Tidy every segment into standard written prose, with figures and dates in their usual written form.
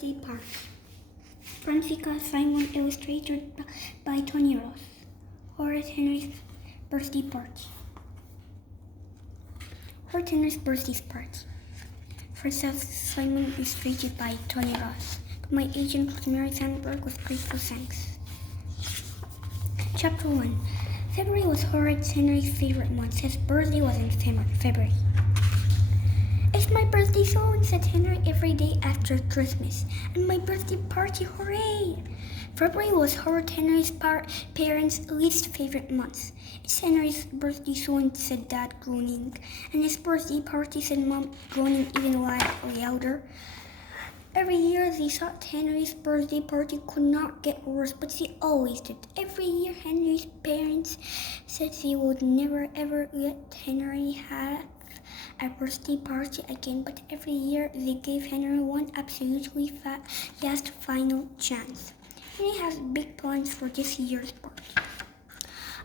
birthday party. Francisca Simon, illustrated by Tony Ross. Horrid Henry's birthday party. Horrid Henry's birthday party. Francisca Simon, illustrated by Tony Ross. My agent Rosemary Sandberg with grateful thanks. Chapter 1. February was Horrid Henry's favorite month. His birthday was in February. It's my birthday soon, said Henry every day after Christmas. And my birthday party, hooray! February was Horrid Henry's parents' least favorite month. It's Henry's birthday soon, said Dad, groaning. And his birthday party, said Mom, groaning even louder. Every year they thought Henry's birthday party could not get worse, but they always did. Every year Henry's parents said they would never ever let Henry have a birthday party again, but every year they gave Henry one absolutely last final chance. Henry has big plans for this year's party.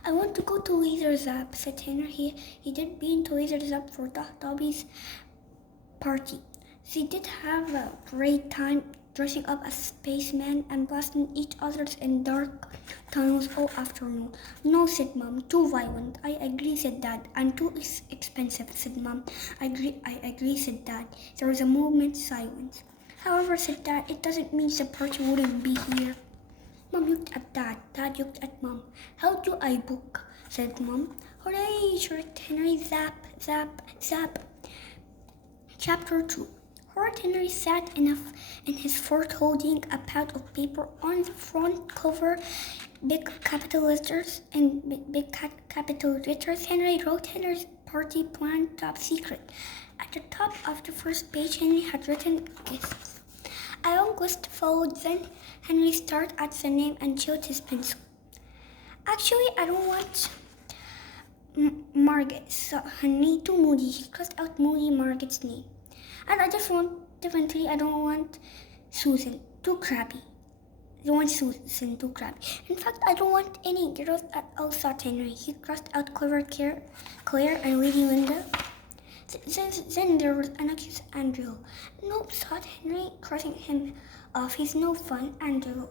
I want to go to Laser Zap, said Henry. He did been to Laser Zap for Dobby's party. They did have a great time dressing up as spacemen and blasting each other in dark tunnels all afternoon. No, said Mom, too violent. I agree, said Dad. And too expensive, said Mom. I agree, said Dad. There was a moment's silence. However, said Dad, it doesn't mean the party wouldn't be here. Mom looked at Dad. Dad looked at Mom. How do I book? Said Mom. Hooray, shrieked Henry. Zap, zap, zap. Chapter 2. Horrid Henry sat in his fort holding a pad of paper. On the front cover, big capital letters, Henry wrote Henry's party plan top secret. At the top of the first page, Henry had written guests. A long list followed, then Henry stared at the name and chewed his pencil. Actually, I don't want Margaret, thought Henry, too moody. He crossed out Moody Margaret's name. And I don't want Susan, too crabby. I want Susan, too crabby. In fact, I don't want any girls at all, thought Henry. He crossed out Clever Claire and Lady Linda. Then there was anxious Andrew. Nope, thought Henry, crossing him off. He's no fun, Andrew.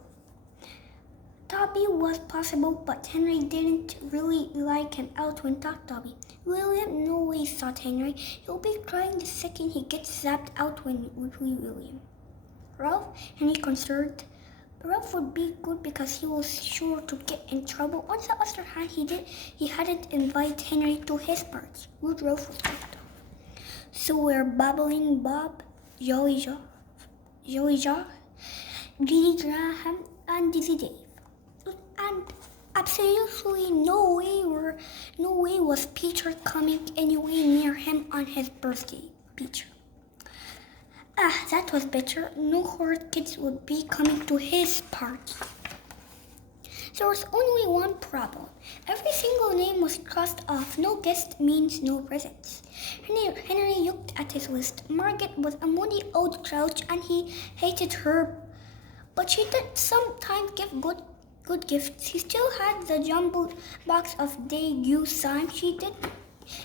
Toby was possible, but Henry didn't really like him out when thought Toby. William, no way, thought Henry. He'll be crying the second he gets zapped out with William. Ralph, Henry considered. Ralph would be good because he was sure to get in trouble. On the other hand, he hadn't invited Henry to his party. Would Ralph was good. So we're Babbling Bob, Jolly Joe, Greedy Graham, and Dizzy Dave. And absolutely no way was Peter coming anywhere near him on his birthday. Peter. That was better. No Horrid kids would be coming to his party. There was only one problem. Every single name was crossed off. No guest means no presents. Henry looked at his list. Margaret was a moody old grouch and he hated her, but she did sometimes give good gifts. He still had the jumbled box of Day-Use sign she did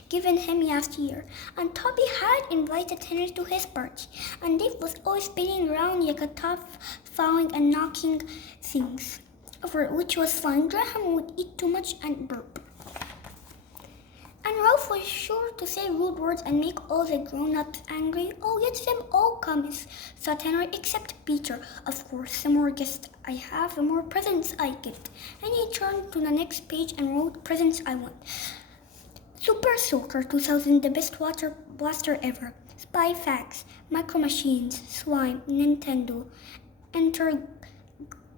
given him last year. And Toby had invited Henry to his party. And Dave was always spinning around like a top, falling and knocking things over, which was fun. Graham would eat too much and burp. And Ralph was sure to say rude words and make all the grown-ups angry. Oh, let them all come, thought Henry, except Peter. Of course, the more guests I have, the more presents I get. And he turned to the next page and wrote presents I want. Super Soaker 2000, the best water blaster ever. Spy Facts, Micro Machines, Slime, Nintendo,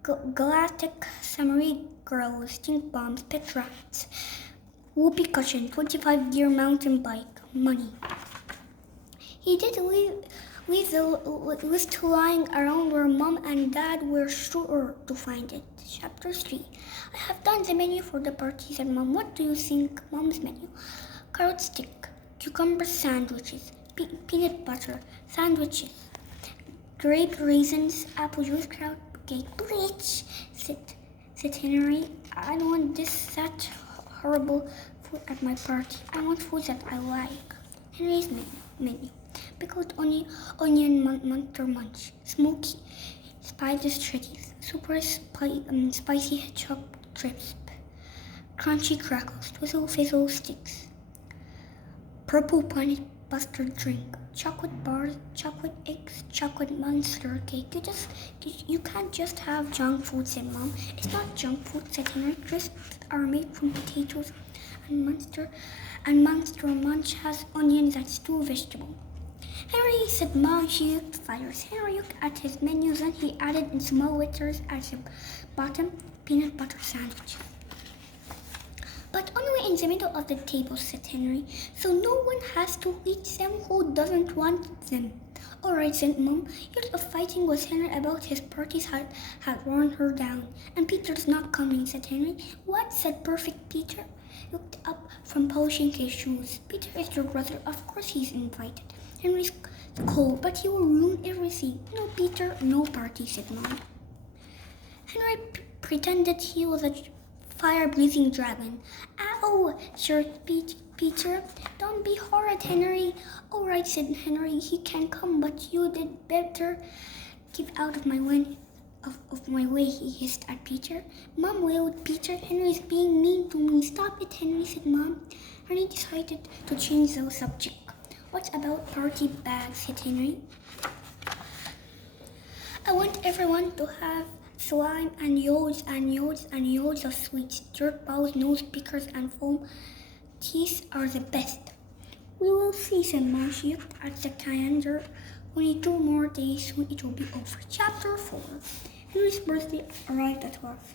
Intergalactic Samurai Girl, Stink Bombs, Pet Rats. Whoopee cushion, 25-gear mountain bike, money. He did leave the list lying around where Mom and Dad were sure to find it. Chapter 3. I have done the menu for the party, said Mom. What do you think? Mom's menu. Carrot stick, cucumber sandwiches, peanut butter sandwiches, grape raisins, apple juice, carrot cake, bleach, said Henry. I don't want that horrible food at my party. I want food that I like. Henry's menu. pickled monster munch, smoky spider shreddies, spicy hedgehog crisp, crunchy crackles, twizzle fizzle sticks, purple planet buster drink, chocolate bars, chocolate eggs, chocolate monster cake. You can't just have junk food, said Mom. It's not junk food, said Henry. Crisps are made from potatoes, and Monster Munch has onions. That's two vegetables. Henry, said Mom. She looked fires. Henry looked at his menus and he added in small letters at the bottom, peanut butter sandwich. But only in the middle of the table, said Henry, so no one has to eat them who doesn't want them. All right, said Mom. Years of fighting with Henry about his parties had worn her down. And Peter's not coming, said Henry. What? Said perfect Peter. Looked up from polishing his shoes. Peter is your brother. Of course he's invited. Henry's cold, but he will ruin everything. No, Peter, no party, said Mom. Henry pretended he was a fire-breathing dragon. Ow, shrieked Peter. Don't be horrid, Henry. All right, said Henry. He can come, but you did better keep out of my way, he hissed at Peter. Mom wailed, Peter. Henry's being mean to me. Stop it, Henry, said Mom. Henry decided to change the subject. What about party bags, said Henry. I want everyone to have slime and loads of sweets. Jerk balls, nose pickers, and foam teeth are the best. We will see, said Mom. She looked at the calendar. Only 2 more days, soon it will be over. Chapter 4. Henry's birthday arrived at 12.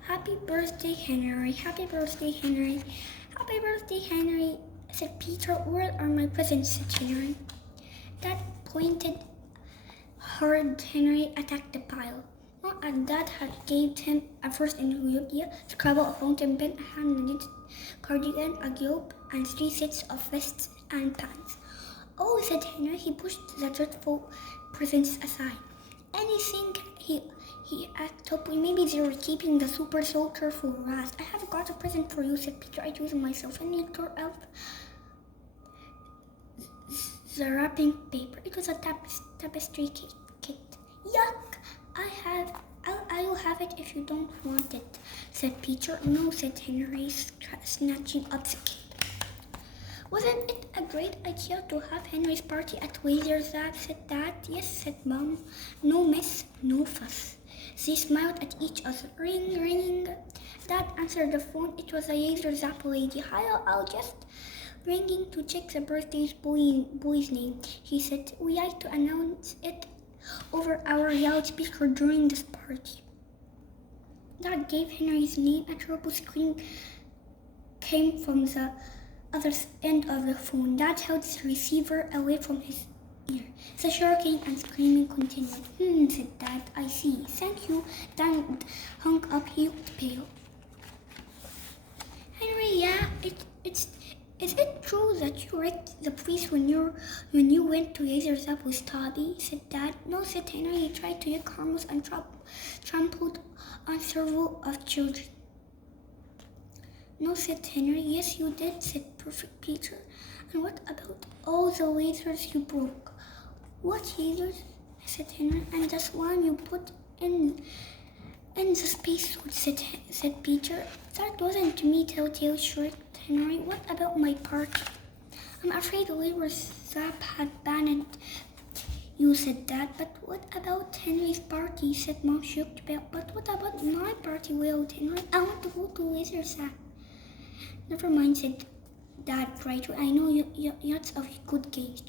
Happy birthday, Henry. Happy birthday, Henry. Happy birthday, Henry, said Peter. Where are my presents, said Henry. That pointed Horrid Henry attacked the pile. Mom and Dad had gave him a first encyclopedia, Scrabble, a fountain pen, a hand-knitted cardigan, a globe, and 3 sets of vests and pants. Oh, said Henry. He pushed the dreadful presents aside. Anything he asked up. Maybe they were keeping the super soldier for last. I have got a present for you, said Peter. I chose myself. And he tore out the wrapping paper. It was a tapestry kit. Yuck! I'll have it if you don't want it, said Peter. No, said Henry, snatching up the kit. Wasn't it a great idea to have Henry's party at Wazerzap, said Dad. Yes, said Mom. No mess, no fuss. They smiled at each other. Ring, ring. Dad answered the phone. It was a Wazerzap lady. Hi, I'll just ringing to check the birthday boy's name, he said. We like to announce it over our loudspeaker during this party. Dad gave Henry's name. A terrible scream came from the other end of the phone. Dad held the receiver away from his ear. The shrieking and screaming continued. Said Dad. I see. Thank you. Dad hung up. He looked pale. Henry, yeah, is it true that you wrecked the place when you went to Laser's with Toby? Said Dad. No, said Henry. He tried to lick Harmless and trampled on several of children. No, said Henry. Yes, you did, said perfect Peter. And what about all the lasers you broke? What lasers? Said Henry. And the one you put in the spacesuit, said Peter. That wasn't me, Telltale shrieked Henry. What about my party? I'm afraid Zap had banned you, said Dad. But what about Henry's party? Said Mom, shocked. But what about my party? Wailed Henry. I want to go to Zap. Never mind, said Dad brightly. I know lots of good games.